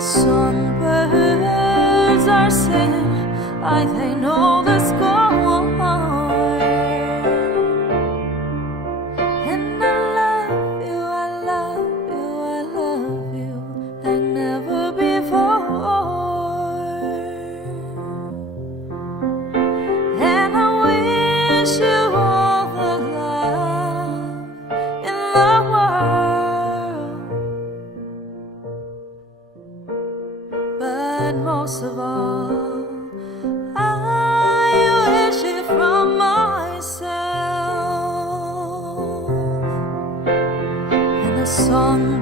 songbirds are singing like they know the score. And I love you, I love you, I love you like never before. And I wish you all the love in the world. But most of all, I wish it from myself. And the song